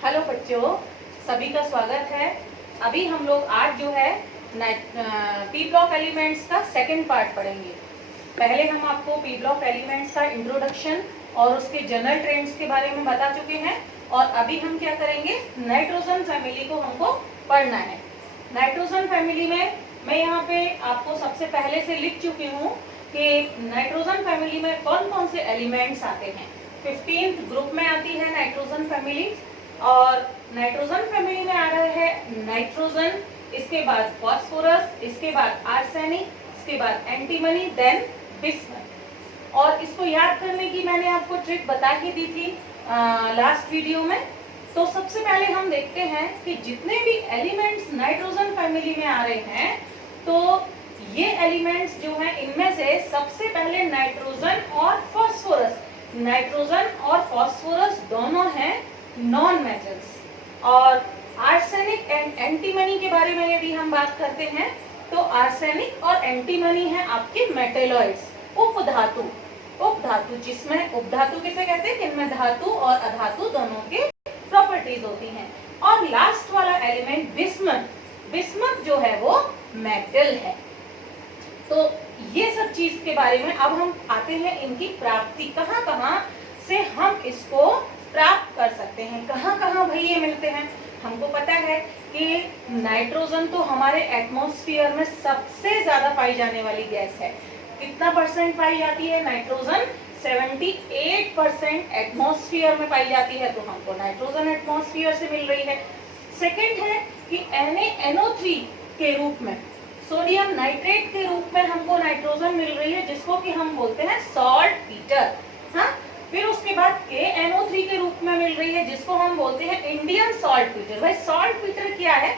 Hello बच्चों, सभी का स्वागत है। अभी हम लोग आज जो है पी ब्लॉक एलिमेंट्स का सेकंड पार्ट पढ़ेंगे। पहले हम आपको पी ब्लॉक एलिमेंट्स का इंट्रोडक्शन और उसके जनरल ट्रेंड्स के बारे में बता चुके हैं और अभी हम क्या करेंगे, नाइट्रोजन फैमिली को हमको पढ़ना है। नाइट्रोजन फैमिली में मैं यहाँ पे आपको सबसे पहले से लिख चुकी हूँ कि नाइट्रोजन फैमिली में कौन कौन से एलिमेंट्स आते हैं। 15th ग्रुप में आती है नाइट्रोजन फैमिली और नाइट्रोजन फैमिली में आ रहा है नाइट्रोजन, इसके बाद फास्फोरस, इसके बाद आर्सेनिक, इसके बाद एंटीमनी, देन बिस्मथ। और इसको याद करने की मैंने आपको ट्रिक बता के दी थी लास्ट वीडियो में। तो सबसे पहले हम देखते हैं कि जितने भी एलिमेंट्स नाइट्रोजन फैमिली में आ रहे हैं तो ये एलिमेंट्स जो हैं इनमें से सबसे पहले नाइट्रोजन और फास्फोरस, नाइट्रोजन और फास्फोरस दोनों हैं नॉन मेटल्स। और आर्सेनिक एंड एंटीमनी के बारे में यदि हम बात करते हैं तो आर्सेनिक और एंटीमनी है आपके मेटेलॉइड्स, उपधातु। उपधातु जिसमें उपधातु किसे कहते हैं, जिनमें धातु और अधातु दोनों के प्रॉपर्टीज होती हैं। और लास्ट वाला एलिमेंट बिस्मथ, बिस्मथ जो है वो मेटल है। तो ये सब चीज के बारे में अब हम आते हैं इनकी प्राप्ति, कहाँ कहाँ से हम इसको प्राप्त कर सकते हैं, कहाँ कहाँ भाई ये मिलते हैं। हमको पता है कि नाइट्रोजन तो हमारे एटमॉस्फेयर में सबसे ज्यादा पाई जाने वाली गैस है। कितना परसेंट पाई जाती है नाइट्रोजन? 78% एटमॉस्फेयर में पाई जाती है, तो हमको नाइट्रोजन एटमॉस्फेयर से मिल रही है। सेकेंड है कि NaNO3 के रूप में, सोडियम नाइट्रेट के रूप में हमको नाइट्रोजन मिल रही है, जिसको कि हम बोलते हैं सॉल्ट पीटर। हाँ, फिर उसके बाद KNO3 के रूप में मिल रही है, जिसको हम बोलते हैं इंडियन सॉल्ट पीटर। भाई सॉल्ट पीटर क्या है?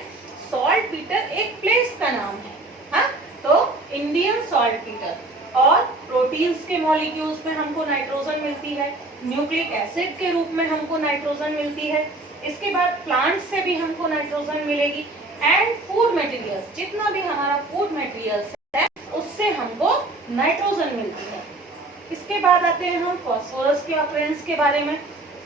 सॉल्ट पीटर एक प्लेस का नाम है। हाँ, तो इंडियन सॉल्ट पीटर। और प्रोटीन्स के मॉलिक्यूल्स में हमको नाइट्रोजन मिलती है, न्यूक्लिक एसिड के रूप में हमको नाइट्रोजन मिलती है। इसके बाद प्लांट से भी हमको नाइट्रोजन मिलेगी। एंड फूड मटेरियल्स, जितना भी हमारा फूड मटेरियल्स है उससे हमको नाइट्रोजन मिलती है। इसके बाद आते हैं हम फास्फोरस के ऑकरेंस के बारे में।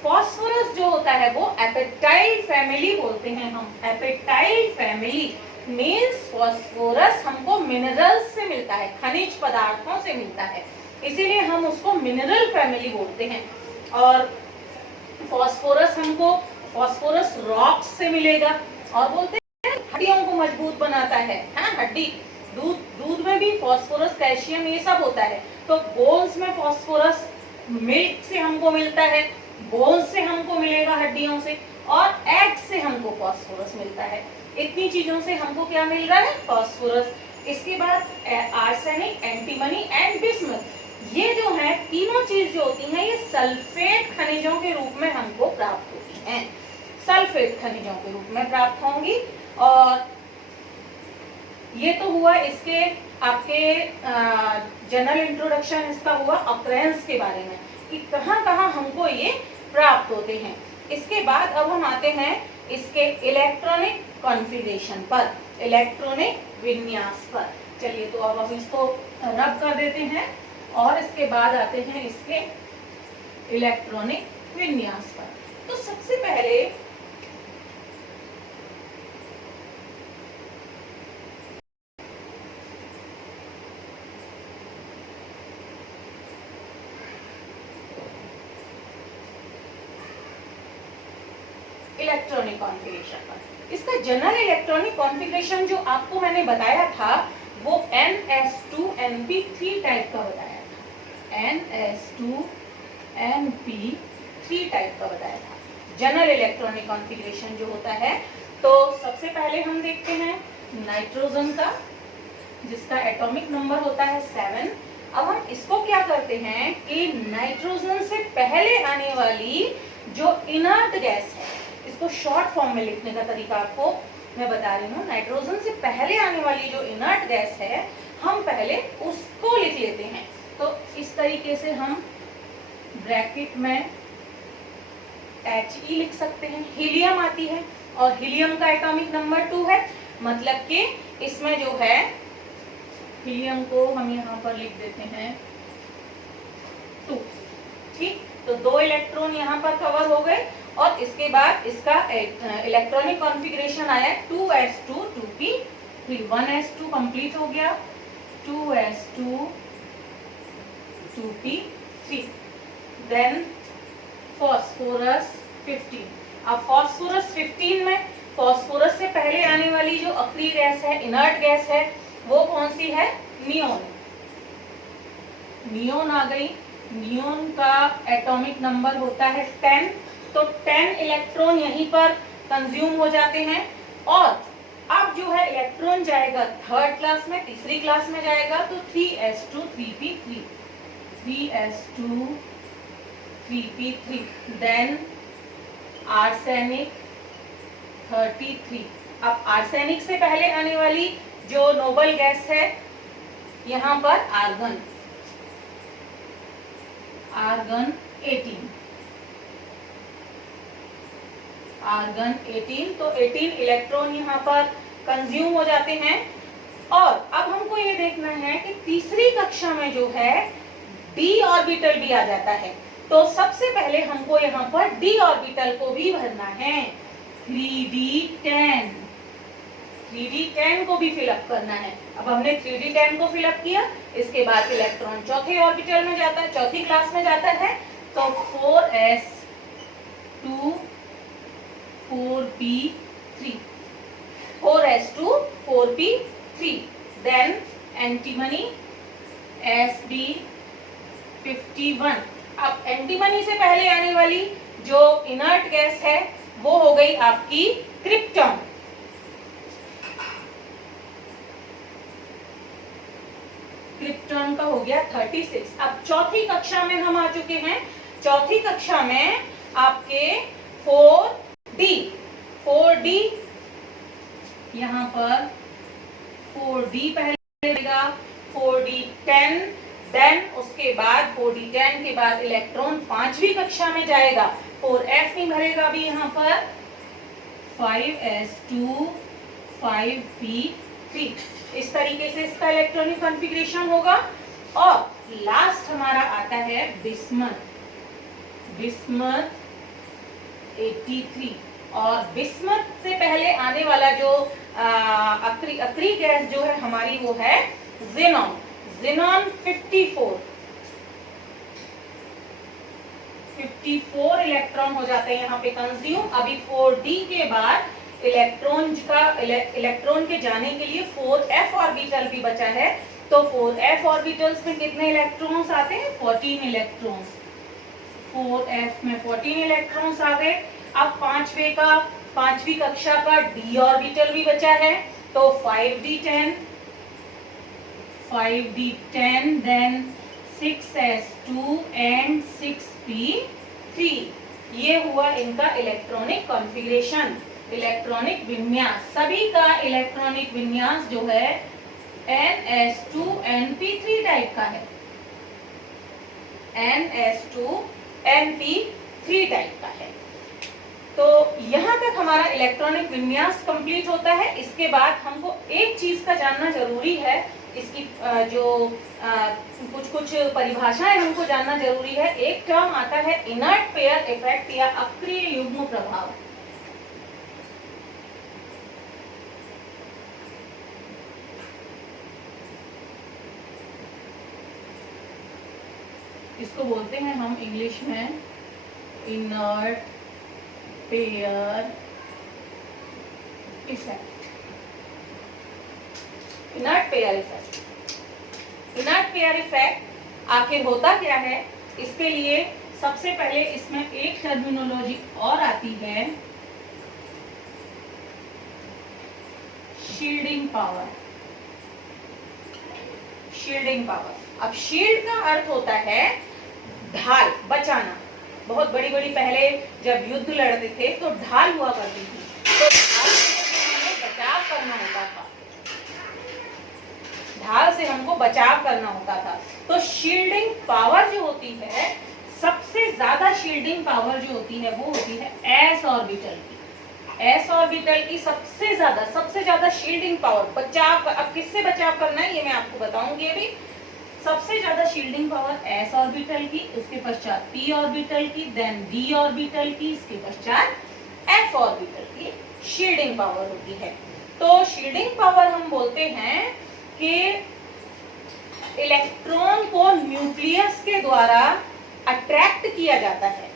फास्फोरस जो होता है वो एपेटाइल फैमिली बोलते हैं हम। एपेटाइल फैमिली मींस फास्फोरस हमको मिनरल्स से मिलता है, खनिज पदार्थों से मिलता है, इसीलिए हम उसको मिनरल फैमिली बोलते हैं। और फास्फोरस हमको फास्फोरस रॉक्स से मिलेगा और बोलते हैं हड्डियों को मजबूत बनाता है। हाँ, हड्डी, दूध में भी फास्फोरस, कैल्शियम ये सब होता है। तो बोन्स में फास्फोरस मिल्क से हमको मिलता है, बोन्स से हमको मिलेगा हड्डियों से, और एग से हमको फास्फोरस मिलता है। इतनी चीजों से हमको क्या मिल रहा है? फास्फोरस। इसके बाद आर्सेनिक, एंटीमनी एंड बिस्मथ, ये जो है तीनों चीज जो होती हैं ये सल्फेट खनिजों के रूप में हमको प्राप्त होती हैं, सल्फेट खनिजों के रूप में प्राप्त होंगी। और ये तो हुआ इसके आपके जनरल इंट्रोडक्शन, इसका हुआ ऑकरेंस के बारे में कि कहाँ कहाँ हमको ये प्राप्त होते हैं। इसके बाद अब हम आते हैं इसके इलेक्ट्रॉनिक कॉन्फ़िगरेशन पर, इलेक्ट्रॉनिक विन्यास पर। चलिए, तो अब हम इसको रब कर देते हैं और इसके बाद आते हैं इसके इलेक्ट्रॉनिक विन्यास पर। तो सबसे पहले इलेक्ट्रॉनिक कॉन्फ़िगरेशन पर, इसका जनरल इलेक्ट्रॉनिक कॉन्फ़िगरेशन जो आपको मैंने बताया था वो NS2Np3 टाइप का बताया था, NS2Np3 टाइप का बताया था जनरल इलेक्ट्रॉनिक कॉन्फ़िगरेशन जो होता है। तो सबसे पहले हम देखते हैं नाइट्रोजन का, जिसका एटॉमिक नंबर होता है 7। अब हम इसको क्या करते हैं कि नाइट्रोजन से पहले आने वाली जो इनर्ट गैस है, इसको शॉर्ट फॉर्म में लिखने का तरीका आपको मैं बता रही हूँ। नाइट्रोजन से पहले आने वाली जो इनर्ट गैस है हम पहले उसको लिख लेते हैं। तो इस तरीके से हम ब्रैकेट में He लिख सकते हैं। हीलियम आती है और हीलियम का एटॉमिक नंबर 2 है, मतलब कि इसमें जो है हीलियम को हम यहाँ पर लिख देते हैं 2। ठीक, तो 2 इलेक्ट्रॉन यहाँ पर कवर हो गए और इसके बाद इसका इलेक्ट्रॉनिक कॉन्फ़िगरेशन आया 2s2 2p3, 1s2 कंप्लीट हो गया, 2s2 2p3, देन फास्फोरस 15। अब फास्फोरस 15 में फास्फोरस से पहले आने वाली जो अक्रिय गैस है, इनर्ट गैस है, वो कौन सी है? नियोन। नियोन आ गई। नियोन का एटॉमिक नंबर होता है 10, तो 10 इलेक्ट्रॉन यहीं पर कंज्यूम हो जाते हैं। और अब जो है इलेक्ट्रॉन जाएगा थर्ड क्लास में, तीसरी क्लास में जाएगा, तो 3s2 3p3, 3s2 3p3, then arsenic 33। अब आर्सेनिक से पहले आने वाली जो नोबल गैस है यहाँ पर आर्गन, आर्गन 18, आर्गन 18, तो 18 इलेक्ट्रॉन यहाँ पर कंज्यूम हो जाते हैं। और अब हमको ये देखना है कि तीसरी कक्षा में जो है d ऑर्बिटल भी आ जाता है, तो सबसे पहले हमको यहाँ पर d ऑर्बिटल को भी भरना है, 3d10, 3d10 को भी फिलअप करना है। अब हमने 3d10 को फिलअप किया, इसके बाद इलेक्ट्रॉन चौथे ऑर्बिटल में जाता है, चौथी क्लास में जाता है, तो 4s2 4p3, 4s2 4p3, then antimony sp51। अब एंटीमनी से पहले आने वाली जो इनर्ट गैस है वो हो गई आपकी क्रिप्टन। क्रिप्टन का हो गया 36। अब चौथी कक्षा में हम आ चुके हैं। चौथी कक्षा में आपके 4d, 4d यहाँ पर 4d पहले रहेगा, 4d10, देन उसके बाद 4d10 के बाद इलेक्ट्रॉन पांचवी कक्षा में जाएगा, 4f नहीं भरेगा अभी यहाँ पर, 5s2 5p3। इस तरीके से इसका इलेक्ट्रॉनिक कॉन्फ़िगरेशन होगा। और लास्ट हमारा आता है बिस्मथ, बिस्मथ 83। और बिस्मथ से पहले आने वाला जो अक्रिय गैस जो है हमारी वो है ज़ेनॉन, ज़ेनॉन 54 इलेक्ट्रॉन हो जाते हैं यहाँ पे कंज्यूम। अभी 4d के बाद इलेक्ट्रॉन के जाने के लिए 4f ऑर्बिटल भी बचा है, तो 4f ऑर्बिटल्स में कितने इलेक्ट्रॉन्स आते हैं? 14 इलेक्ट्रॉन्स। 4f में 14 इलेक्ट्रॉन्स आ गए। अब पांचवी कक्षा का d ऑर्बिटल भी बचा है, तो 5d10, 5d10, then 6s2 and 6p3। ये हुआ इनका इलेक्ट्रॉनिक कॉन्फ़िगरेशन, इलेक्ट्रॉनिक विन्यास। सभी का इलेक्ट्रॉनिक विन्यास जो है ns2 np3 टाइप का है, ns2 np3 टाइप का है। तो यहाँ तक हमारा इलेक्ट्रॉनिक विन्यास कंप्लीट होता है। इसके बाद हमको एक चीज का जानना जरूरी है, इसकी कुछ परिभाषाएं हमको जानना जरूरी है। एक टर्म आता है इनर्ट पेयर इफेक्ट या अक्रिय युग्म प्रभाव। इसको बोलते हैं हम इंग्लिश में inert pair effect, inert pair effect. Inert pair effect आखिर होता क्या है? इसके लिए सबसे पहले इसमें एक टर्मिनोलॉजी और आती है, शील्डिंग पावर। शील्डिंग पावर, अब शील्ड का अर्थ होता है ढाल, बचाना। बहुत बड़ी बड़ी पहले जब युद्ध लड़ते थे तो ढाल हुआ करती थी, तो ढाल से हमें बचाव करना होता था, ढाल से हमको बचाव करना होता था। तो शील्डिंग पावर जो होती है, सबसे ज्यादा शील्डिंग पावर जो होती है वो होती है एस ऑर्बिटल की। एस ऑर्बिटल की सबसे ज्यादा शील्डिंग पावर, बचाव। अब किससे बचाव करना है ये मैं आपको बताऊंगी अभी। सबसे ज्यादा शील्डिंग पावर एस ऑर्बिटल की, उसके पश्चात पी ऑर्बिटल की, देन डी ऑर्बिटल की, इसके पश्चात एफ ऑर्बिटल की शील्डिंग पावर होती है। तो शील्डिंग पावर हम बोलते हैं कि इलेक्ट्रॉन को न्यूक्लियस के द्वारा अट्रैक्ट किया जाता है।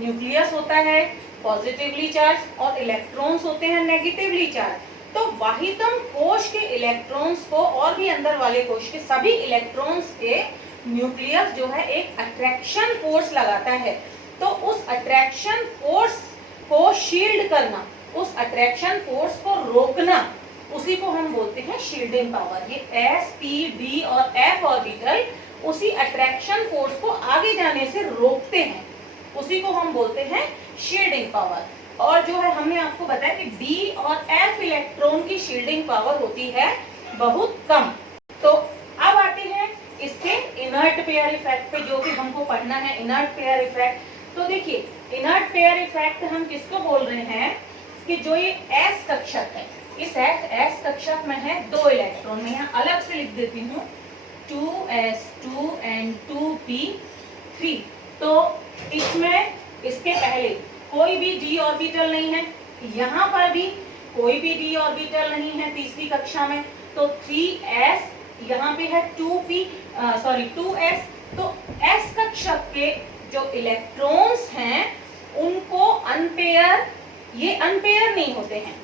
न्यूक्लियस होता है पॉजिटिवली चार्ज और इलेक्ट्रॉन्स होते हैं नेगेटिवली चार्ज। तो वाहितम कोश के इलेक्ट्रॉन्स को और भी अंदर वाले कोश के सभी इलेक्ट्रॉन्स के न्यूक्लियस जो है एक अट्रैक्शन फोर्स लगाता है। तो उस अट्रैक्शन फोर्स को शील्ड करना, उस अट्रैक्शन फोर्स को रोकना, उसी को हम बोलते हैं शील्डिंग पावर। ये एस, पी, डी और एफ ऑर्बिटल उसी अट्रैक्शन फोर्स को आगे जाने से रोकते हैं, उसी को हम बोलते हैं शील्डिंग पावर। और जो है हमने आपको बताया कि डी और एफ इलेक्ट्रॉन की शील्डिंग पावर होती है बहुत कम। तो अब आते हैं इसके इनर्ट पेयर इफेक्ट पे, जो कि हमको पढ़ना है इनर्ट पेयर इफेक्ट। तो देखिए इनर्ट पेयर इफेक्ट हम किसको बोल रहे हैं कि जो ये एस कक्षक है, इस एस कक्षक में है 2 इलेक्ट्रॉन। मैं यहाँ अलग से लिख देती हूँ 2s2 and 2p3। तो इसमें इसके पहले कोई भी d ऑर्बिटल नहीं है, यहाँ पर भी कोई भी d ऑर्बिटल नहीं है तीसरी कक्षा में। तो 3s, यहाँ पे है 2s। तो s कक्षक के जो इलेक्ट्रॉन्स हैं उनको अनपेयर, ये अनपेयर नहीं होते हैं,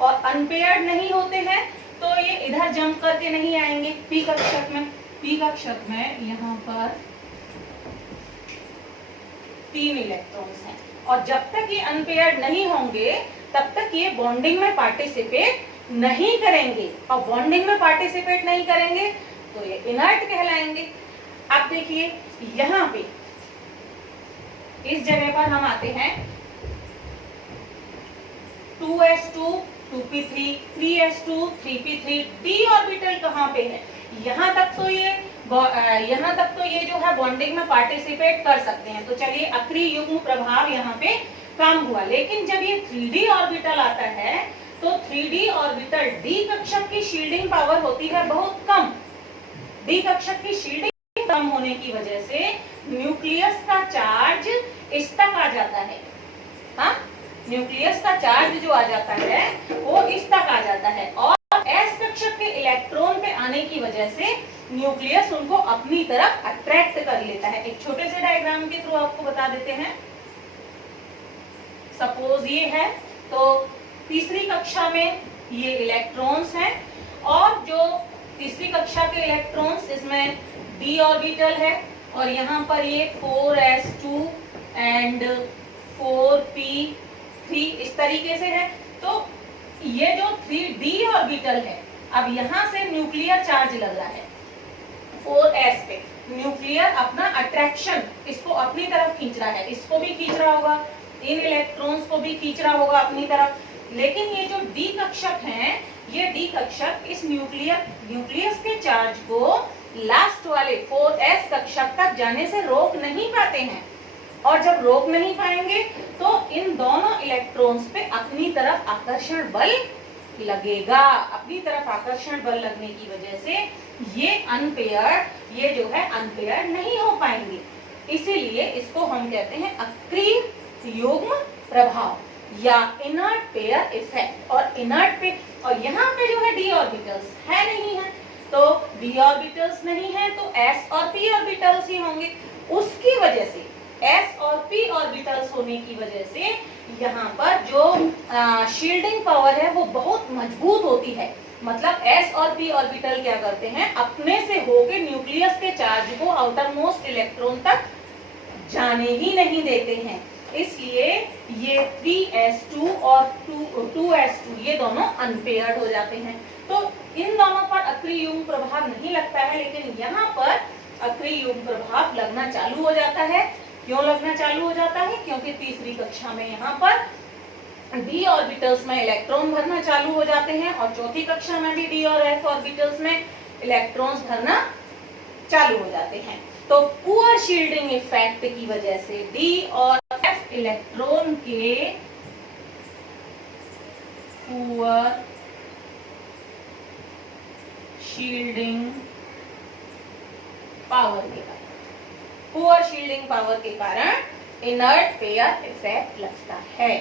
और अनपेयर नहीं होते हैं तो ये इधर जंप करके नहीं आएंगे p कक्षक में। p कक्षक में यहाँ पर 3 इलेक्ट्रॉन्स हैं, और जब तक ये अनपेयर्ड नहीं होंगे तब तक ये बॉन्डिंग में पार्टिसिपेट नहीं करेंगे, और बॉन्डिंग में पार्टिसिपेट नहीं करेंगे तो ये इनर्ट कहलाएंगे। अब देखिए यहाँ पे इस जगह पर हम आते हैं 2s2 2p3 3s2 3p3, d orbital कहाँ पे है? यहाँ तक तो ये जो है बॉन्डिंग में पार्टिसिपेट कर सकते हैं। तो चलिए अक्रिय युग्म प्रभाव यहाँ पे कम हुआ। लेकिन जब ये 3d ऑर्बिटल आता है तो 3d ऑर्बिटल d कक्षक की शील्डिंग पावर होती है बहुत कम। d कक्षक की शील्डिंग कम होने की वजह से न्यूक्लियस का चार्ज इस तक आ जाता है। हाँ, न्यूक्लियस का चार्ज जो आ जाता है वो इस तक आ जाता है, और एस कक्षक के इलेक्ट्रॉन पे आने की वजह से न्यूक्लियस उनको अपनी तरफ अट्रैक्ट कर लेता है। एक छोटे से डायग्राम के थ्रू आपको बता देते हैं। सपोज ये है, तो तीसरी कक्षा में ये इलेक्ट्रॉन्स हैं, और जो तीसरी कक्षा के इलेक्ट्रॉन्स, इसमें d ऑर्बिटल है और यहाँ पर ये 4s2 एंड 4p3 इस तरीके से है। तो ये जो 3d ऑर्बिटल है, अब यहाँ से न्यूक्लियर चार्ज लग रहा है 4s पे, न्यूक्लियर अपना अट्रैक्शन इसको अपनी तरफ खींच रहा है, इसको भी खींच रहा होगा, इन इलेक्ट्रॉन्स को भी खींच रहा होगा अपनी तरफ। लेकिन ये जो d कक्षक हैं, ये d कक्षक इस न्यूक्लियस के चार्ज को लास्ट वाले 4s कक्षक तक जाने से रोक नहीं पाते हैं, और जब रोक नहीं पाएंगे तो इन दोनों इलेक्ट्रॉन्स पे अपनी तरफ आकर्षण बल लगेगा। अपनी तरफ आकर्षण बल लगने की वजह से ये जो है अनपेयर्ड नहीं हो पाएंगे। इसीलिए इसको हम कहते हैं अक्रिय युग्म प्रभाव या इनर्ट पेयर इफेक्ट। और यहाँ पे जो है d ऑर्बिटल्स है नहीं है, तो d ऑर्बिटल्स नहीं है तो s और p ऑर्बिटल्स ही होंगे। उसकी वजह से s और p ऑर्बिटल्स होने की वजह से यहाँ पर जो शील्डिंग पावर है वो बहुत मजबूत होती है। मतलब s और p ऑर्बिटल क्या करते हैं, अपने से होके न्यूक्लियस के चार्ज को आउटर मोस्ट इलेक्ट्रॉन तक जाने ही नहीं देते हैं। इसलिए ये 3s2 और 2s2 ये दोनों अनपेयर्ड हो जाते हैं। तो इन दोनों पर अक्रिय युग्म प्रभाव नहीं लगता है, लेकिन यहाँ पर अक्रिय युग्म प्रभाव लगना चालू हो जाता है। क्यों लगना चालू हो जाता है? क्योंकि तीसरी कक्षा में यहाँ पर d ऑर्बिटल्स में इलेक्ट्रॉन भरना चालू हो जाते हैं, और चौथी कक्षा में भी d और f ऑर्बिटल्स में इलेक्ट्रॉन्स भरना चालू हो जाते हैं। तो पुअर शील्डिंग इफेक्ट की वजह से d और f इलेक्ट्रॉन के पुअर शील्डिंग पावर के कारण, पुअर शील्डिंग पावर के कारण इनर्ट पेयर इफेक्ट लगता है।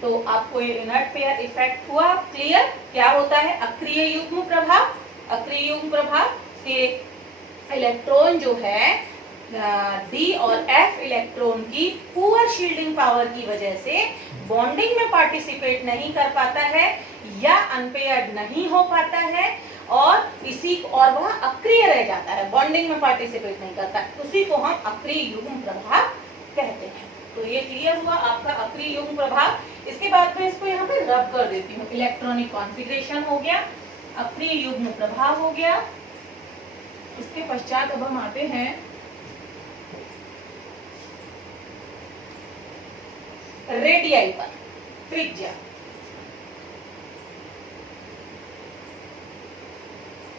तो आपको ये इनर्ट पेयर इफेक्ट हुआ क्लियर? क्या होता है अक्रिय युग्म प्रभाव? अक्रिय युग्म प्रभाव के इलेक्ट्रॉन जो है डी और एफ इलेक्ट्रॉन की पुअर शील्डिंग पावर की वजह से बॉन्डिंग में पार्टिसिपेट नहीं कर पाता है या अनपेयर्ड नहीं हो पाता है और वह अक्रिय रह जाता है, बॉन्डिंग में पार्टिसिपेट नहीं करता, उसी को हम अक्रिय युग्म प्रभाव कहते हैं। तो ये क्लियर हुआ आपका अक्रिय युग्म प्रभाव। इसके बाद में इसको यहाँ पे रब कर देती हूँ। इलेक्ट्रॉनिक कॉन्फ़िगरेशन हो गया, अक्रिय युग्म प्रभाव हो गया। इसके पश्चात अब हम आते हैं रेडियाई पर, त्रिज्या।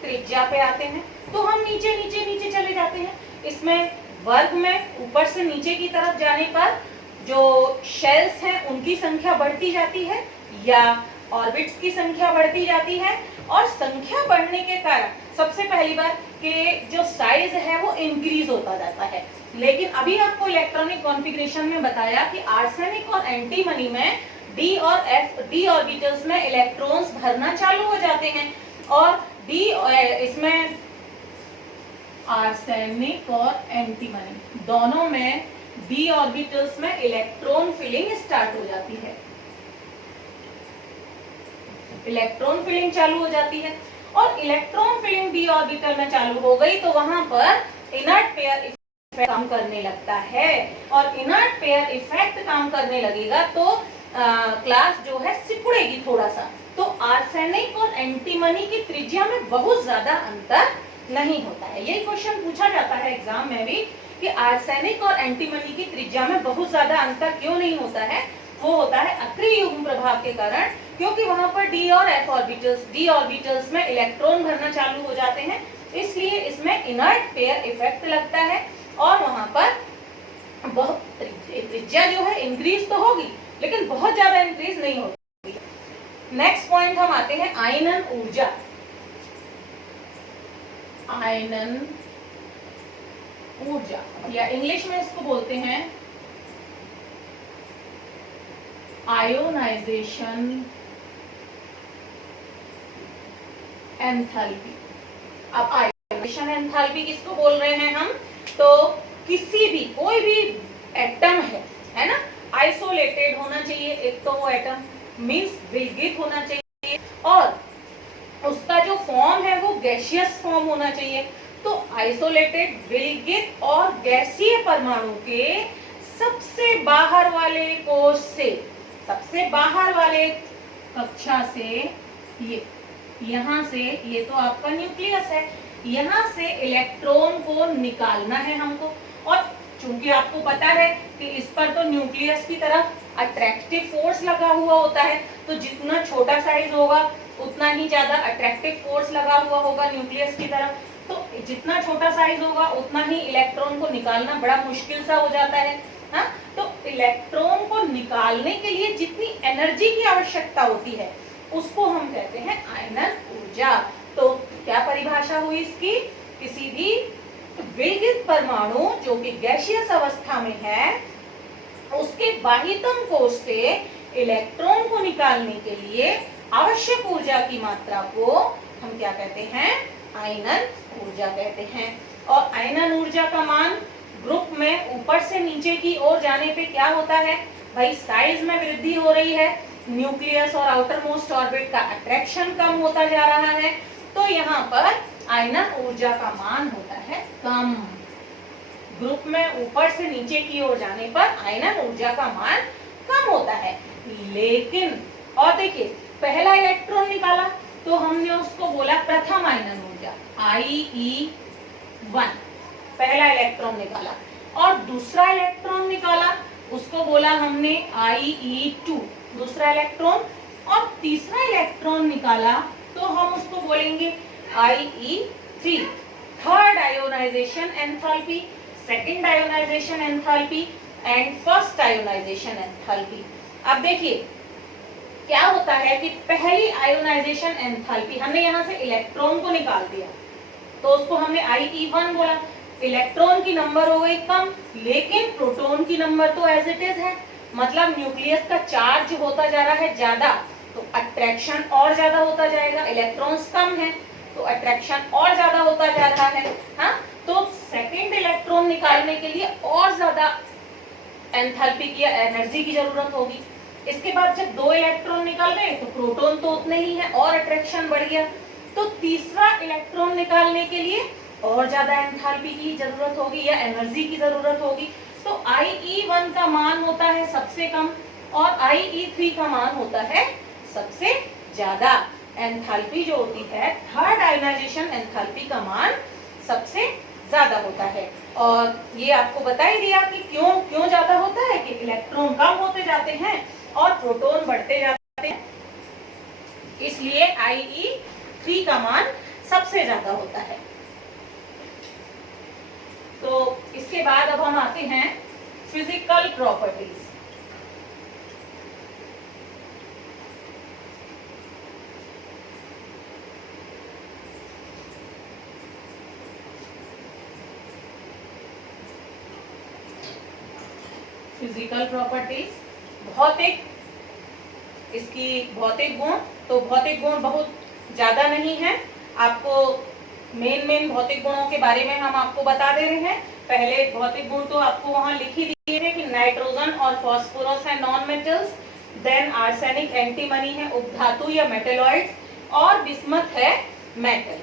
त्रिज्या पे आते हैं तो हम नीचे नीचे नीचे चले जाते हैं। इसमें वर्ग में ऊपर से नीचे की तरफ जाने पर जो शेल्स हैं उनकी संख्या बढ़ती जाती है या ऑर्बिट्स की संख्या बढ़ती जाती है, और संख्या बढ़ने के कारण सबसे पहली बात कि जो साइज है वो इंक्रीज होता जाता है। लेकिन अभी आपको इलेक्ट्रॉनिक कॉन्फ़िगरेशन में बताया कि आर्सेनिक और एंटीमनी में डी और एफ डी ऑर्बिटल्स में इलेक्ट्रॉन्स भरना चालू हो जाते हैं, और डी इसमें आर्सेनिक और एंटीमनी दोनों में डी ऑर्बिटल्स में इलेक्ट्रॉन फिलिंग स्टार्ट हो जाती है, इलेक्ट्रॉन फिलिंग चालू हो जाती है। और इलेक्ट्रॉन फिलिंग डी ऑर्बिटल में चालू हो गई तो वहां पर इनर्ट पेयर इफेक्ट काम करने लगता है, और इनर्ट पेयर इफेक्ट काम करने लगेगा तो क्लास जो है सिकुड़ेगी थोड़ा सा। तो आर्सेनिक और एंटीमनी की त्रिज्या में बहुत ज्यादा अंतर नहीं होता है। यही क्वेश्चन पूछा जाता है एग्जाम में भी कि आर्सेनिक और एंटीमनी की त्रिज्या में बहुत ज्यादा अंतर क्यों नहीं होता है? वो होता है अक्रिय युग्म प्रभाव के कारण, क्योंकि वहां पर डी और एफ ऑर्बिटल्स, डी ऑर्बिटल्स में इलेक्ट्रॉन भरना चालू हो जाते हैं, इसलिए इसमें इनर्ट पेयर इफेक्ट लगता है और वहां पर बहुत त्रिज्या जो है इंक्रीज तो होगी लेकिन बहुत ज्यादा इंक्रीज नहीं होगी। नेक्स्ट पॉइंट हम आते हैं आयनन ऊर्जा। आयनन ऊर्जा या इंग्लिश में इसको बोलते हैं आयोनाइजेशन एंथैल्पी। अब आयोनाइजेशन एंथैल्पी किसको बोल रहे हैं हम? तो किसी भी कोई भी एटम है ना, आइसोलेटेड होना चाहिए। एक तो वो एटम मींस विलगित होना चाहिए और उसका जो फॉर्म है वो गैसियस फॉर्म होना चाहिए। तो आइसोलेटेड, विलगित और गैसीय परमाणु के सबसे बाहर वाले कोश से, सबसे बाहर वाले कक्षा से, ये यहाँ से, ये तो आपका न्यूक्लियस है, यहाँ से इलेक्ट्रॉन को निकालना है हमको। और चूंकि आपको पता है कि इस पर तो न्यूक्लियस की तरफ अट्रैक्टिव फोर्स लगा हुआ होता है, तो जितना छोटा साइज होगा उतना ही ज्यादा अट्रैक्टिव फोर्स लगा हुआ होगा न्यूक्लियस की तरफ। तो जितना छोटा साइज होगा उतना ही इलेक्ट्रॉन को निकालना बड़ा मुश्किल सा हो जाता है। हाँ, तो इलेक्ट्रॉन को निकालने के लिए जितनी एनर्जी की आवश्यकता होती है उसको हम कहते हैं आयनन ऊर्जा। तो क्या परिभाषा हुई इसकी? किसी भी विलगित परमाणु जो कि गैसियस अवस्था में है उसके बाह्यतम कोश से इलेक्ट्रॉन को निकालने के लिए आवश्यक ऊर्जा की मात्रा को हम क्या कहते हैं? आयनन ऊर्जा कहते हैं। और आयनन ऊर्जा का मान ग्रुप में ऊपर से नीचे की ओर जाने पे क्या होता है भाई? साइज में वृद्धि हो रही है, न्यूक्लियस और आउटर मोस्ट ऑर्बिट का अट्रैक्शन कम होता जा रहा है, तो यहाँ पर आयनन ऊर्जा का मान होता है कम। ग्रुप में ऊपर से नीचे की ओर जाने पर आयनन ऊर्जा का मान कम होता है। लेकिन और देखिए, पहला इलेक्ट्रॉन निकाला तो हमने उसको बोला प्रथम आयनन ऊर्जा IE1, पहला इलेक्ट्रॉन निकाला। और दूसरा इलेक्ट्रॉन निकाला उसको बोला हमने IE2, दूसरा इलेक्ट्रॉन। और तीसरा इलेक्ट्रॉन निकाला तो हम उसको बोलेंगे IE3, third ionization enthalpy, second ionisation enthalpy and first ionization enthalpy. अब देखिए क्या होता है कि पहली आयोनाइजेशन एंथैल्पी, हमने यहाँ से इलेक्ट्रॉन को निकाल दिया, तो उसको हमने IE1 बोला। इलेक्ट्रॉन की नंबर हो गई कम, लेकिन प्रोटॉन की नंबर तो एज इट इज है, मतलब न्यूक्लियस का चार्ज होता जा रहा है ज्यादा, तो अट्रैक्शन और ज्यादा होता जाएगा। इलेक्ट्रॉन्स कम है तो अट्रैक्शन और ज्यादा होता जा रहा है। हाँ, तो सेकेंड इलेक्ट्रॉन निकालने के लिए और ज्यादा एंथैल्पी की एनर्जी की जरूरत होगी। इसके बाद जब 2 इलेक्ट्रॉन निकल गए तो प्रोटॉन तो उतने ही है और अट्रैक्शन बढ़ गया, तो तीसरा इलेक्ट्रॉन निकालने के लिए और ज्यादा एंथैल्पी की जरूरत होगी या एनर्जी की जरूरत होगी। तो IE1 का मान होता है सबसे कम और IE3 का मान होता है सबसे ज्यादा। एंथैल्पी जो होती है, थर्ड आयनाइजेशन एंथैल्पी का मान सबसे ज्यादा होता है। और ये आपको बता ही दिया कि क्यों ज्यादा होता है, कि इलेक्ट्रॉन कम होते जाते हैं और प्रोटॉन बढ़ते जाते हैं, इसलिए IE3 का मान सबसे ज्यादा होता है। तो इसके बाद अब हम आते हैं फिजिकल प्रॉपर्टीज। फिजिकल प्रॉपर्टीज, भौतिक, इसकी भौतिक गुण, तो भौतिक गुण बहुत ज्यादा नहीं है, आपको मेन भौतिक गुणों के बारे में हम आपको बता दे रहे हैं। पहले भौतिक गुण तो आपको वहां लिख ही दिए हैं कि नाइट्रोजन और फास्फोरस है non metals, then arsenic antimony है उपधातु या मेटेलॉइड्स, और बिस्मथ है मेटल।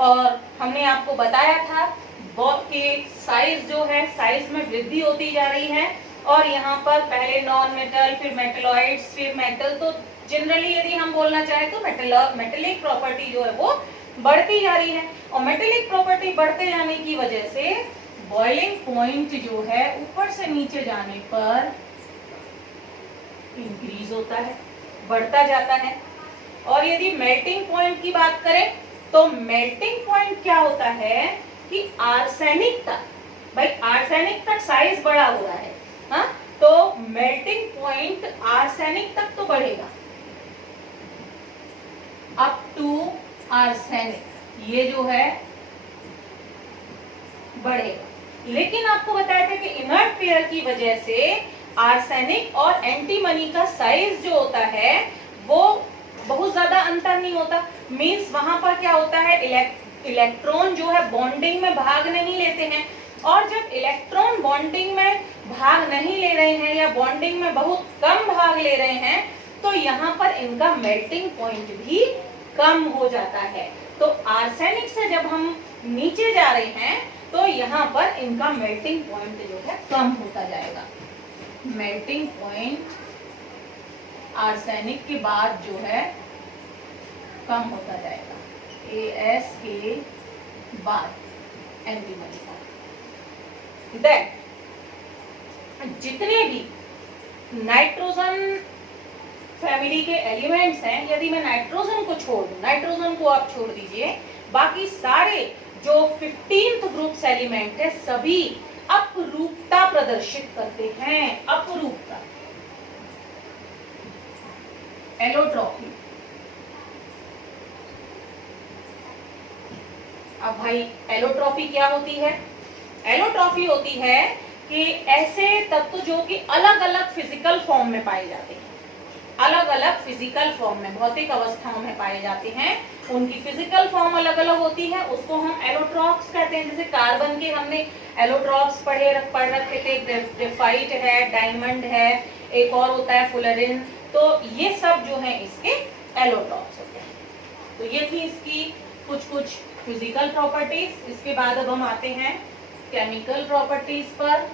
और हमने आपको बताया था कि साइज जो है, साइज में वृद्धि होती जा रही है, और यहाँ पर पहले नॉन मेटल, फिर मेटेलॉइड्स, फिर मेटल, तो जनरली यदि हम बोलना चाहें तो मेटेलिक प्रॉपर्टी जो है वो बढ़ती जा रही है। और मेटेलिक प्रॉपर्टी बढ़ते जाने की वजह से बॉइलिंग पॉइंट जो है ऊपर से नीचे जाने पर इंक्रीज होता है, बढ़ता जाता है। और यदि मेल्टिंग पॉइंट की बात करें तो मेल्टिंग पॉइंट क्या होता है कि आर्सेनिक तक, भाई आर्सेनिक तक साइज बड़ा हुआ है, हाँ, तो मेल्टिंग पॉइंट आर्सेनिक तक तो बढ़ेगा, अप टू आर्सेनिक, ये जो है बढ़ेगा। लेकिन आपको बताया था कि इनर्ट पेयर की वजह से आर्सेनिक और एंटीमनी का साइज जो होता है वो बहुत ज्यादा अंतर नहीं होता। मींस वहां पर क्या होता है, इलेक्ट्रॉन जो है बॉन्डिंग में भाग नहीं लेते हैं, और जब इलेक्ट्रॉन बॉन्डिंग में भाग नहीं ले रहे हैं या बॉन्डिंग में बहुत कम भाग ले रहे हैं, तो यहाँ पर इनका मेल्टिंग पॉइंट भी कम हो जाता है। तो आर्सेनिक से जब हम नीचे जा रहे हैं तो यहाँ पर इनका मेल्टिंग पॉइंट जो है कम होता जाएगा। मेल्टिंग पॉइंट आर्सेनिक के बाद जो है कम होता जाएगा, AS के बाद एंटीमनी का। जितने भी नाइट्रोजन फैमिली के एलिमेंट्स हैं, यदि मैं नाइट्रोजन को छोड़ दूं, नाइट्रोजन को आप छोड़ दीजिए, बाकी सारे जो 15th ग्रुप एलिमेंट है सभी अपरूपता प्रदर्शित करते हैं। अपरूपता, एलोट्रॉपी। अब भाई एलोट्रॉपी क्या होती है? एलोट्रॉपी होती है कि ऐसे तत्व जो कि अलग अलग फिजिकल फॉर्म में पाए जाते हैं, अलग अलग फिजिकल फॉर्म में, भौतिक अवस्थाओं में पाए जाते हैं, उनकी फिजिकल फॉर्म अलग अलग होती है, उसको हम एलोट्रॉप्स कहते हैं। जैसे कार्बन के हमने एलोट्रॉप्स पढ़ रखे थे, ग्रेफाइट है, डायमंड है, एक और होता है फुलरिन, तो ये सब जो है इसके एलोट्रॉप्स होते हैं। तो ये थी इसकी कुछ फिजिकल प्रॉपर्टीज। इसके बाद अब हम आते हैं केमिकल प्रॉपर्टीज पर।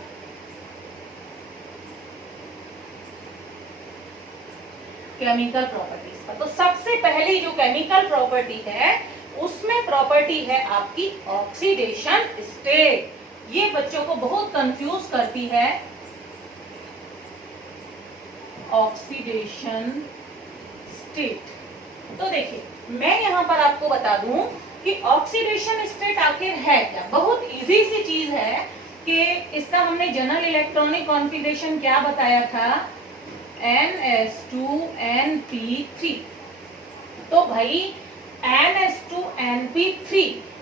केमिकल प्रॉपर्टीज पर तो सबसे पहली जो केमिकल प्रॉपर्टी है उसमें प्रॉपर्टी है आपकी ऑक्सीडेशन स्टेट। ये बच्चों को बहुत कंफ्यूज करती है, ऑक्सीडेशन स्टेट। तो देखिए मैं यहाँ पर आपको बता दूं कि ऑक्सीडेशन स्टेट आखिर है क्या। बहुत इजी सी चीज है कि इसका हमने जनरल इलेक्ट्रॉनिक कॉन्फ़िगरेशन क्या बताया था, NS2NP3। तो भाई NS2NP3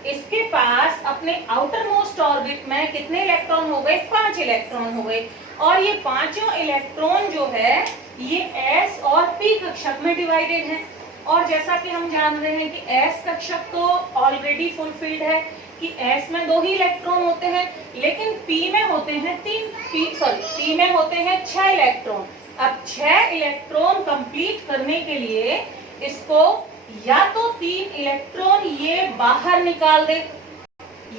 इसके पास अपने आउटर मोस्ट ऑर्बिट में कितने इलेक्ट्रॉन हो गए? 5 इलेक्ट्रॉन हो गए। और ये पांचों इलेक्ट्रॉन जो है ये s और p कक्षक में डिवाइडेड है। और जैसा कि हम जान रहे हैं कि s कक्षक तो ऑलरेडी फुलफिल्ड है कि s में 2 ही इलेक्ट्रॉन होते हैं, लेकिन p में होते हैं p में होते हैं 6 इलेक्ट्रॉन। अब 6 इलेक्ट्रॉन कंप्लीट करने के लिए इसको या तो 3 इलेक्ट्रॉन ये बाहर निकाल दे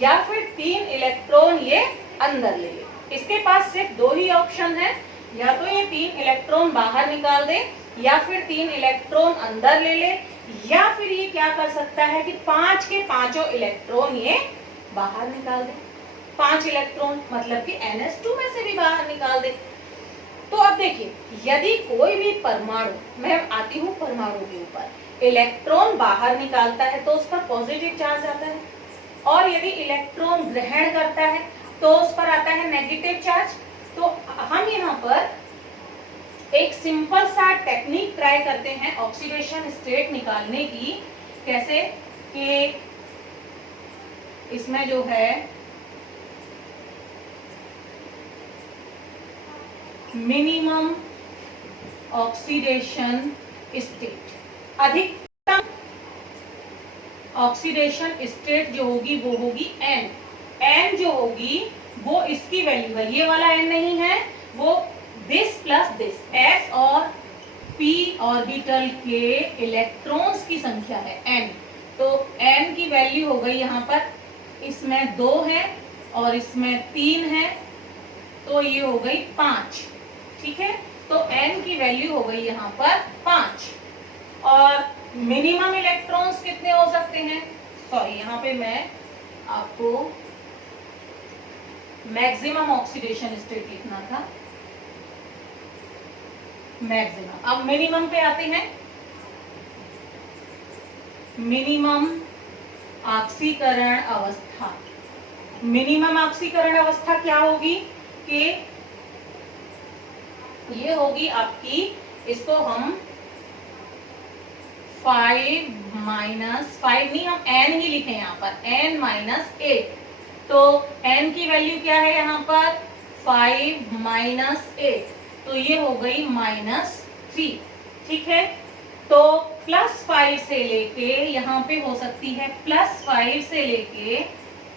या फिर 3 इलेक्ट्रॉन ये अंदर ले ले। इसके पास सिर्फ 2 ही ऑप्शन है, या तो ये 3 इलेक्ट्रॉन बाहर निकाल दे या फिर 3 इलेक्ट्रॉन अंदर ले ले, या फिर ये क्या कर सकता है कि 5 के पांचों इलेक्ट्रॉन ये बाहर निकाल दे। 5 इलेक्ट्रॉन मतलब कि NS2 में से भी बाहर निकाल दे। तो अब देखिए, यदि कोई भी परमाणु, मैं आती हूँ परमाणु के ऊपर, इलेक्ट्रॉन बाहर निकालता है तो उस पर पॉजिटिव चार्ज आता है, और यदि इलेक्ट्रॉन ग्रहण करता है तो उस पर आता है नेगेटिव चार्ज। तो हम यहाँ पर एक सिंपल सा टेक्निक ट्राई करते हैं ऑक्सीडेशन स्टेट निकालने की। कैसे कि इसमें जो है मिनिमम ऑक्सीडेशन स्टेट, अधिकतम ऑक्सीडेशन स्टेट जो होगी वो होगी n। n जो होगी वो इसकी वैल्यू है, ये वाला n नहीं है, वो दिस प्लस दिस, s और p ऑर्बिटल के इलेक्ट्रॉन्स की संख्या है n। तो n की वैल्यू हो गई यहाँ पर, इसमें 2 है और इसमें 3 है, तो ये हो गई 5। ठीक है, तो n की वैल्यू हो गई यहाँ पर 5। और मिनिमम इलेक्ट्रॉन्स कितने हो सकते हैं? सॉरी, यहाँ पे मैं आपको मैक्सिमम ऑक्सीडेशन स्टेट लिखना था, मैक्सिमम। अब मिनिमम पे आते हैं। मिनिमम ऑक्सीकरण अवस्था, मिनिमम ऑक्सीकरण अवस्था क्या होगी कि ये होगी आपकी, इसको हम 5 नहीं, हम n ही लिखे यहाँ पर, n - 8। तो n की वैल्यू क्या है यहाँ पर? 5 - 8, तो ये हो गई -3। ठीक है, तो +5 से लेके यहाँ पे हो सकती है +5 से लेके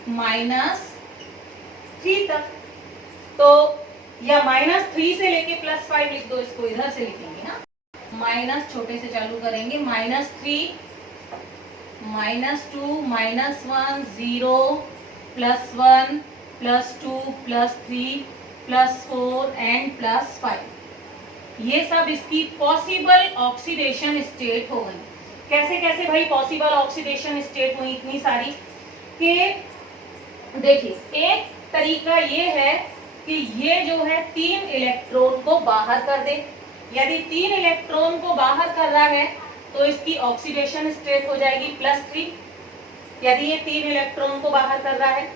-3 तक। तो या -3 से लेके +5 लिख दो, इसको इधर से लिखेंगे ना, माइनस छोटे से चालू करेंगे, -3 -2 -1 0 +1 +2 +3 +4 एंड +5। ये सब इसकी पॉसिबल ऑक्सीडेशन स्टेट हो गई। कैसे कैसे भाई पॉसिबल ऑक्सीडेशन स्टेट हुई इतनी सारी? कि देखिए, एक तरीका ये है कि ये जो है 3 इलेक्ट्रॉन को बाहर कर दे। यदि 3 इलेक्ट्रॉन को बाहर कर रहा है तो इसकी ऑक्सीडेशन स्टेट हो जाएगी +3, यदि ये 3 इलेक्ट्रॉन को बाहर कर रहा है।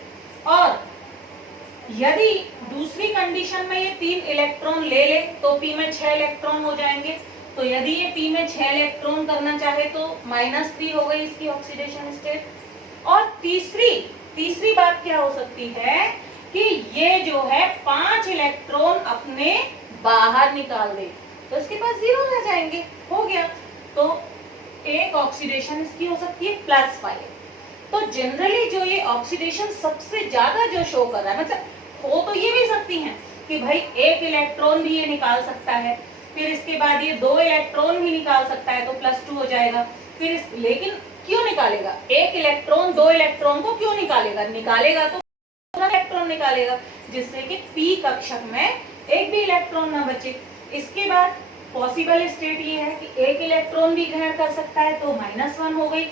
और यदि दूसरी कंडीशन में ये 3 इलेक्ट्रॉन ले ले तो p में 6 इलेक्ट्रॉन हो जाएंगे। तो यदि ये p में 6 इलेक्ट्रॉन करना चाहे तो -3 हो गई इसकी ऑक्सीडेशन स्टेट। और तीसरी बात क्या हो सकती है कि ये जो है 5 इलेक्ट्रॉन अपने बाहर निकाल दे, तो इसके पास 0 रह जाएंगे, हो गया। तो एक ऑक्सीडेशन इसकी हो सकती है +5। तो जनरली जो ये ऑक्सीडेशन सबसे ज्यादा जो शो कर रहा है, मतलब हो तो ये भी सकती हैं कि भाई 1 इलेक्ट्रॉन भी ये निकाल सकता है, फिर इसके बाद ये 2 इलेक्ट्रॉन भी निकाल सकता है तो +2 हो जाएगा। फिर लेकिन क्यों निकालेगा? 1 इलेक्ट्रॉन 2 इलेक्ट्रॉन को क्यों निकालेगा? निकालेगा तो पूरा इलेक्ट्रॉन निकालेगा, जिससे कि p कक्षक में एक भी इलेक्ट्रॉन ना बचे। इसके बाद पॉसिबल स्टेट ये है कि 1 इलेक्ट्रॉन भी ग्रहण कर सकता है तो -1 हो गई,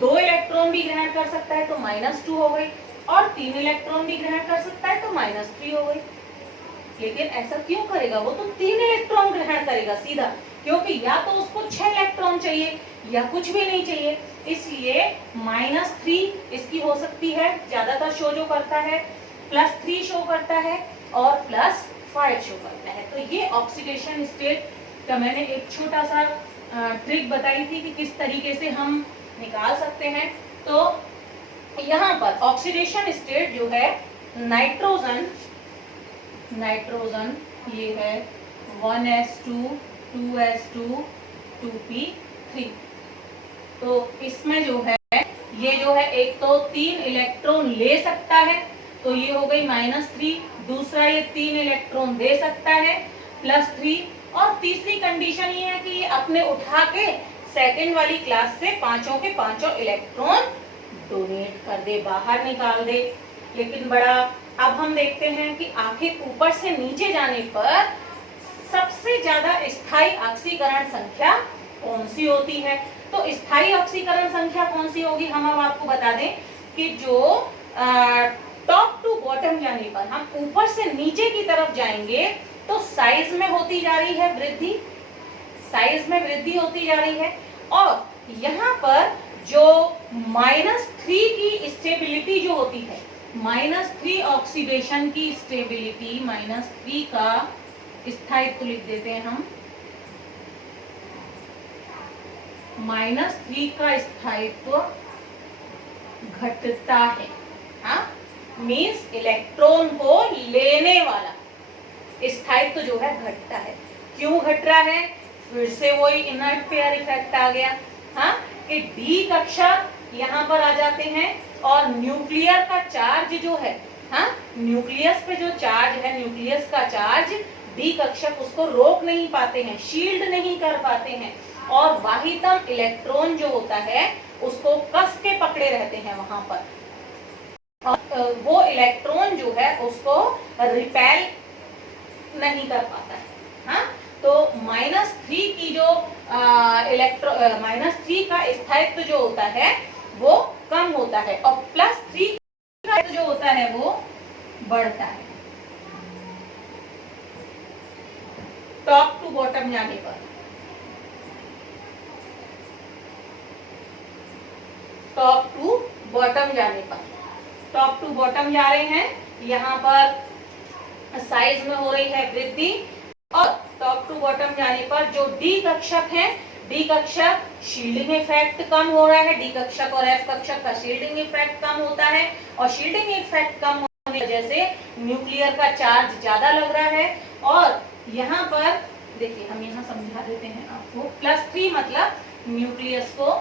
2 इलेक्ट्रॉन भी ग्रहण कर सकता है तो -2 हो गई, और 3 इलेक्ट्रॉन भी ग्रहण कर सकता है तो -3 हो गई। लेकिन ऐसा क्यों करेगा? वो तो 3 इलेक्ट्रॉन ग्रहण करेगा सीधा, क्योंकि या तो उसको 6 इलेक्ट्रॉन चाहिए या कुछ भी नहीं चाहिए। इसलिए -3 इसकी हो सकती है, ज्यादातर शो जो करता है, +3 शो करता है और +5 शो करता है। तो ये ऑक्सीडेशन स्टेट का मैंने एक छोटा सा ट्रिक बताई थी कि किस तरीके से हम निकाल सकते हैं। तो यहाँ पर ऑक्सीडेशन स्टेट जो है नाइट्रोजन ये है 1s2 2s2 2p3। तो इसमें जो है ये जो है एक तो 3 इलेक्ट्रॉन ले सकता है, तो ये हो गई -3। दूसरा ये 3 इलेक्ट्रॉन दे सकता है +3। और तीसरी कंडीशन ये है कि ये अपने उठा के सेकंड वाली क्लास से पांचों के पांचों इलेक्ट्रॉन डोनेट कर दे, बाहर निकाल दे। लेकिन बड़ा अब हम देखते हैं कि आखिर ऊपर से नीचे जाने पर सबसे ज्यादा स्थायी ऑक्सीकरण संख्या कौन सी होती है। तो स्थायी ऑक्सीकरण संख्या कौन सी होगी, हम अब आपको बता दें कि जो टॉप टू बॉटम जाने पर हम ऊपर से नीचे की तरफ जाएंगे तो साइज में होती जा रही है वृद्धि, साइज में वृद्धि होती जा रही है। और यहाँ पर जो -3 की स्टेबिलिटी जो होती है, -3 ऑक्सीडेशन की स्टेबिलिटी, -3 का स्थायित्व लिख देते हैं हम, -3 का स्थायित्व घटता है। हाँ, मीन्स इलेक्ट्रॉन को लेने वाला स्थायित्व जो है घटता है। क्यों घट रहा है, फिर से वही इनर्ट पेयर इफेक्ट आ गया। हाँ, कि डी कक्षक यहाँ पर आ जाते हैं और न्यूक्लियर का चार्ज जो है, हाँ, न्यूक्लियस पे जो चार्ज है, न्यूक्लियस का चार्ज डी कक्षक उसको रोक नहीं पाते हैं, शील्ड नहीं कर पाते हैं, और बाह्यतम इलेक्ट्रॉन जो होता है उसको कस के पकड़े रहते हैं वहां पर, और वो इलेक्ट्रॉन जो है उसको रिपेल नहीं कर पाता है। हाँ, तो -3 की जो -3 का स्थायित्व जो होता है वो कम होता है और +3 का जो होता है वो बढ़ता है टॉप टू बॉटम जाने पर। टॉप टू बॉटम जाने पर, टॉप टू बॉटम जा रहे हैं, यहाँ पर साइज में हो रही है वृद्धि, और टॉप टू बॉटम जाने पर जो डी कक्षक है, डी कक्षक शील्डिंग इफेक्ट कम हो रहा है, डी कक्षक और एफ कक्षक का शील्डिंग इफेक्ट कम होता है, और शील्डिंग इफेक्ट कम होने की वजह से न्यूक्लियर का चार्ज ज्यादा लग रहा है। और यहाँ पर देखिए, हम यहाँ समझा देते हैं आपको, +3 मतलब न्यूक्लियस को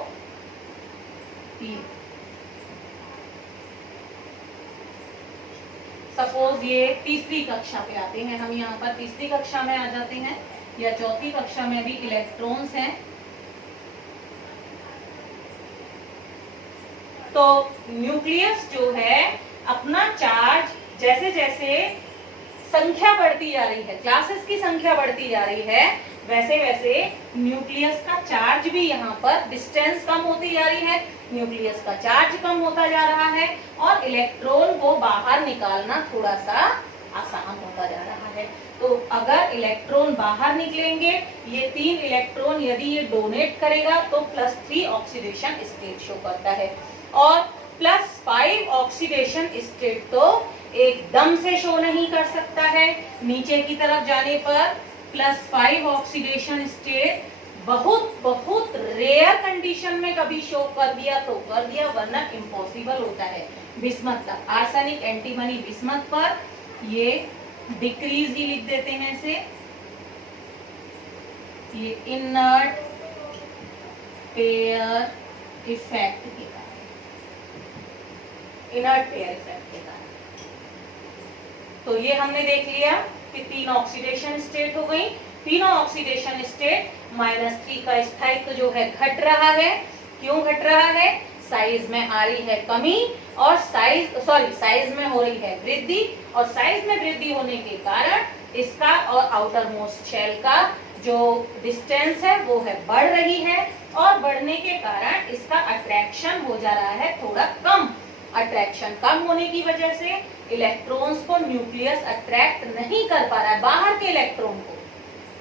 सपोज ये तीसरी कक्षा पे आते हैं, हम यहाँ पर तीसरी कक्षा में आ जाते हैं या चौथी कक्षा में भी इलेक्ट्रॉन्स हैं, तो न्यूक्लियस जो है अपना चार्ज जैसे जैसे संख्या बढ़ती जा रही है, क्लासेस की संख्या बढ़ती जा रही है, वैसे वैसे न्यूक्लियस का चार्ज भी यहाँ पर डिस्टेंस कम होती जा रही है, न्यूक्लियस का चार्ज कम होता जा रहा है, और इलेक्ट्रॉन को बाहर निकालना थोड़ा सा आसान होता जा रहा है। तो अगर इलेक्ट्रॉन बाहर निकलेंगे, ये 3 इलेक्ट्रॉन यदि ये डोनेट करेगा तो +3 ऑक्सीडेशन स्टेट शो करता है, और +5 ऑक्सीडेशन स्टेट तो एकदम से शो नहीं कर सकता है। नीचे की तरफ जाने पर +5 ऑक्सीडेशन स्टेट बहुत बहुत रेयर कंडीशन में कभी शो कर दिया तो कर दिया, वरना इम्पॉसिबल होता है। बिस्मथ तक, आर्सेनिक एंटीमनी बिस्मथ पर ये डिक्रीज ही लिख देते हैं इसे, ये इनर्ट पेयर इफेक्ट के कारण, इनर्ट पेयर इफेक्ट के कारण। तो ये हमने देख लिया कि 3 ऑक्सीडेशन स्टेट हो गई। तीनों ऑक्सीडेशन स्टेट -3 का स्थायित्व जो है घट रहा है। क्यों घट रहा है? साइज में आ रही है कमी, और साइज में हो रही है वृद्धि, और साइज में वृद्धि होने के कारण इसका और आउटर मोस्ट शेल का जो डिस्टेंस है वो है बढ़ रही है, और बढ़ने के कारण इसका अट्रैक्शन हो जा रहा है थोड़ा कम। अट्रैक्शन कम होने की वजह से इलेक्ट्रॉन्स को न्यूक्लियस अट्रैक्ट नहीं कर पा रहा है, बाहर के इलेक्ट्रॉन को,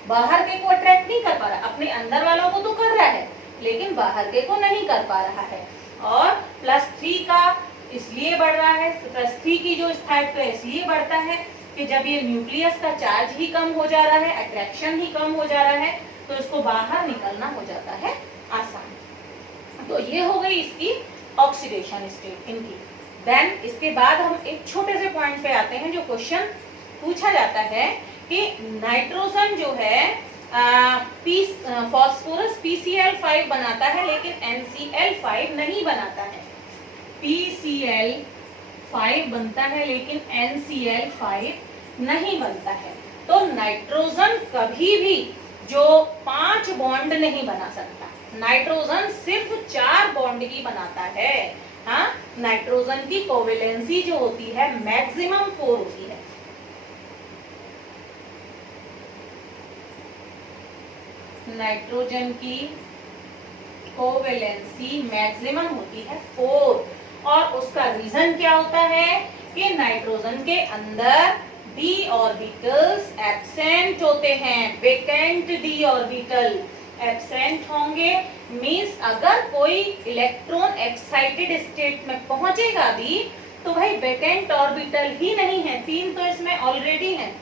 बाहर के को अट्रैक्ट नहीं कर पा रहा, अपने अंदर वालों को तो कर रहा है लेकिन बाहर के को नहीं कर पा रहा है। और +3 का इसलिए बढ़ रहा है, +3 की जो स्थायित्व है इसलिए बढ़ता है कि जब ये न्यूक्लियस का चार्ज ही कम हो जा रहा है, अट्रैक्शन ही कम हो जा रहा है, तो इसको बाहर निकलना हो जाता है आसान। तो ये हो गई इसकी ऑक्सीडेशन स्टेट इनकी। देन इसके बाद हम एक छोटे से पॉइंट पे आते हैं जो क्वेश्चन पूछा जाता है कि नाइट्रोजन जो है फॉस्फोरस PCl5 बनाता है लेकिन NCl5 नहीं बनाता है। PCl5 बनता है लेकिन NCl5 नहीं बनता है। तो नाइट्रोजन कभी भी जो 5 बॉन्ड नहीं बना सकता, नाइट्रोजन सिर्फ 4 बॉन्ड ही बनाता है। हाँ, नाइट्रोजन की कोवेलेंसी जो होती है मैक्सिमम 4 होती है। नाइट्रोजन की कोवेलेंसी मैक्सिमम होती है 4 और उसका रीजन क्या होता है कि नाइट्रोजन के अंदर d ऑर्बिटल्स एब्सेंट होते हैं। वेकेंट d ऑर्बिटल एब्सेंट होंगे मींस अगर कोई इलेक्ट्रॉन एक्साइटेड स्टेट में पहुंचेगा भी तो भाई वेकेंट ऑर्बिटल ही नहीं है। 3 तो इसमें ऑलरेडी हैं,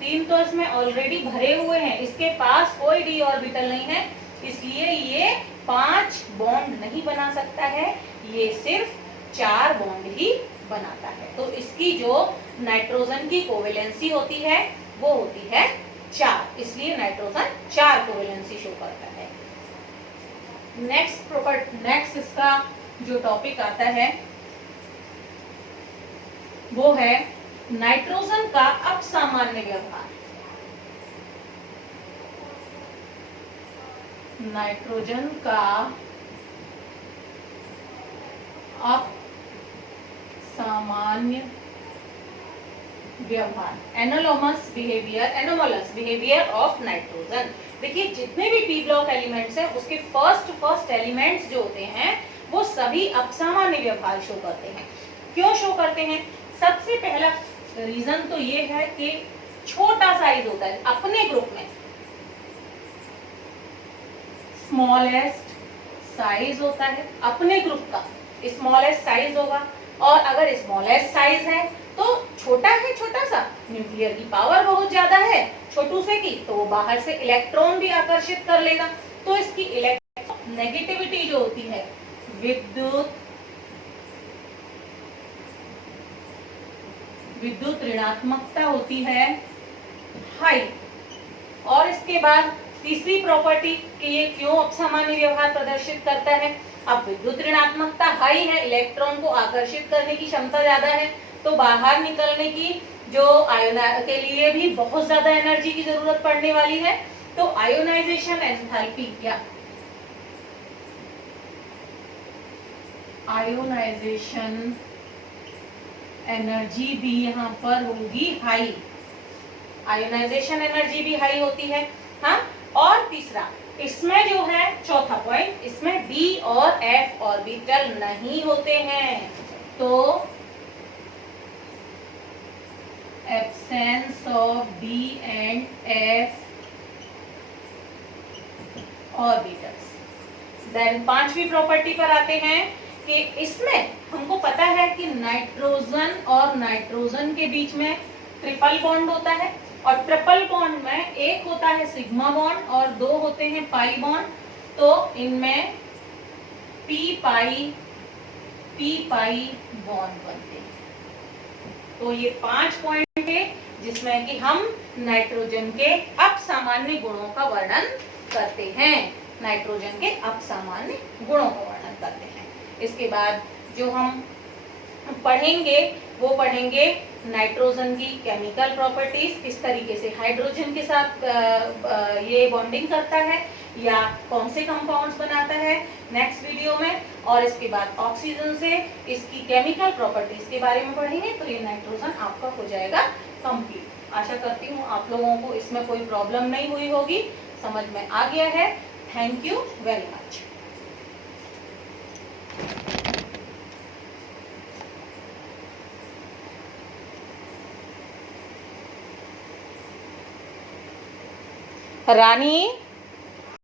3 तो इसमें ऑलरेडी भरे हुए हैं, इसके पास कोई d ऑर्बिटल नहीं है, इसलिए ये 5 बॉन्ड नहीं बना सकता है, ये सिर्फ 4 बॉन्ड ही बनाता है। तो इसकी जो नाइट्रोजन की कोवेलेंसी होती है वो होती है 4, इसलिए नाइट्रोजन 4 कोवेलेंसी शो करता है। नेक्स्ट इसका जो टॉपिक आता है वो है नाइट्रोजन का अपसामान्य व्यवहार। नाइट्रोजन का अपसामान्य व्यवहार, एनोमलस बिहेवियर ऑफ नाइट्रोजन। देखिए जितने भी पी ब्लॉक एलिमेंट्स हैं उसके फर्स्ट एलिमेंट्स जो होते हैं वो सभी अपसामान्य व्यवहार शो करते हैं। क्यों शो करते हैं? सबसे पहला रीजन तो ये है कि छोटा साइज होता है अपने ग्रुप में, स्मॉलेस्ट साइज होता है अपने ग्रुप का, स्मॉलेस्ट साइज होगा। और अगर स्मॉलेस्ट साइज है तो छोटा है, छोटा सा, न्यूक्लियर की पावर बहुत ज्यादा है छोटू से की, तो वो बाहर से इलेक्ट्रॉन भी आकर्षित कर लेगा। तो इसकी इलेक्ट्रोनेगेटिविटी जो होती है, विद्युत ऋणात्मकता होती है हाई। और इसके बाद तीसरी प्रॉपर्टी कि ये क्यों अपसामान्य व्यवहार प्रदर्शित करता है। अब विद्युत ऋणात्मकता हाई है, इलेक्ट्रॉन को आकर्षित करने की क्षमता ज्यादा है, तो बाहर निकलने की जो के लिए भी बहुत ज्यादा एनर्जी की जरूरत पड़ने वाली है। तो आयोनाइजेशन एंथैल्पी क्या, आयोनाइजेशन एनर्जी भी यहाँ पर होगी हाई, आयोनाइजेशन एनर्जी भी हाई होती है। हाँ, और तीसरा इसमें जो है चौथा पॉइंट, इसमें d और f ऑर्बिटल नहीं होते हैं, तो absence of d and f orbitals. Then पांचवी प्रॉपर्टी पर आते हैं कि इसमें हमको पता है कि नाइट्रोजन और नाइट्रोजन के बीच में ट्रिपल बॉन्ड होता है, और ट्रिपल बॉन्ड में एक होता है सिग्मा बॉन्ड और 2 होते हैं पाई बॉन्ड। तो इनमें पी पाई बॉन्ड बनते हैं। तो ये 5 पॉइंट है जिसमें कि हम नाइट्रोजन के अपसामान्य गुणों का वर्णन करते हैं, नाइट्रोजन के अपसामान्य गुणों का वर्णन करते हैं। इसके बाद जो हम पढ़ेंगे वो पढ़ेंगे नाइट्रोजन की केमिकल प्रॉपर्टीज, किस तरीके से हाइड्रोजन के साथ ये बॉन्डिंग करता है या कौन से कंपाउंड्स बनाता है नेक्स्ट वीडियो में। और इसके बाद ऑक्सीजन से इसकी केमिकल प्रॉपर्टीज के बारे में पढ़ेंगे। तो ये नाइट्रोजन आपका हो जाएगा कंप्लीट। आशा करती हूँ आप लोगों को इसमें कोई प्रॉब्लम नहीं हुई होगी, समझ में आ गया है। Thank you very much. Rani